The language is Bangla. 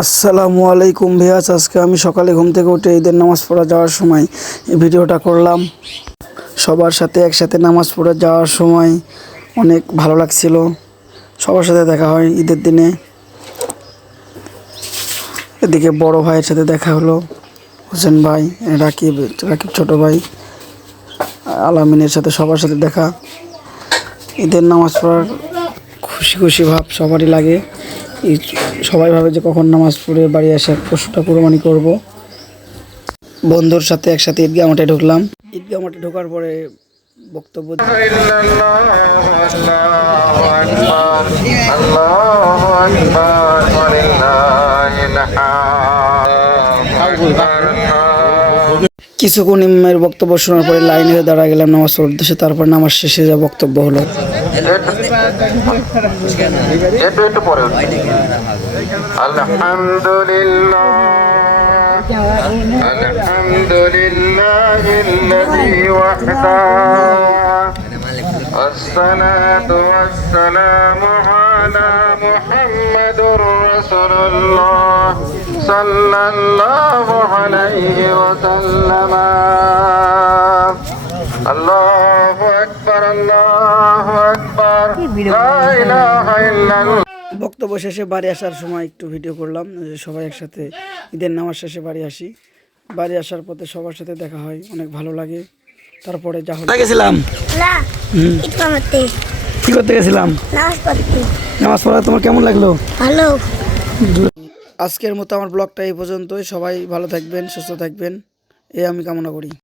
আসসালামু আলাইকুম ভিউয়ার্স, আজকে আমি সকালে ঘুম থেকে উঠে ঈদের নামাজ পড়া যাওয়ার সময় এই ভিডিওটা করলাম। সবার সাথে একসাথে নামাজ পড়ে যাওয়ার সময় অনেক ভালো লাগছিল। সবার সাথে দেখা হয় ঈদের দিনে। এদিকে বড় ভাইয়ের সাথে দেখা হলো, হোসেন ভাই, রাকিব ছোট ভাই, আলামিনের সাথে সবার সাথে দেখা। ঈদের নামাজ পড়ার খুশি খুশি ভাব সবারই লাগে। সবাই ভাবে যে কখন নামাজ পড়ে বাড়ি এসে পশুটা কোরবানি করব। বন্ধুর সাথে একসাথে ঈদগাহ মাঠে ঢুকলাম। ঈদগাহ মাঠে ঢোকার পরে বক্তব্য কিছুক্ষণ ইমামের বক্তব্য শোনার পরে লাইনে দাঁড়া গেলাম নামাজ পড়ার উদ্দেশ্যে। তারপর নামাজ শেষে যা বক্তব্য হলো। الصلاة والسلام على محمد رسول الله صلى الله عليه وسلم الله أكبر الله أكبر لا إله إلا الله। বক্তব্য শেষে বাড়ি আসার সময় একটু ভিডিও করলাম। সবাই একসাথে ঈদের নামাজ শেষে বাড়ি আসি। বাড়ি আসার পথে সবার সাথে দেখা হয়, অনেক ভালো লাগে। তারপরে যা হলো গেছিলাম কি করতে গেছিলাম, নামাজ পড়া। তোমার কেমন লাগলো? ভালো। আজকের মতো আমার ব্লগটা এই পর্যন্তই। সবাই ভালো থাকবেন, সুস্থ থাকবেন, এই আমি কামনা করি।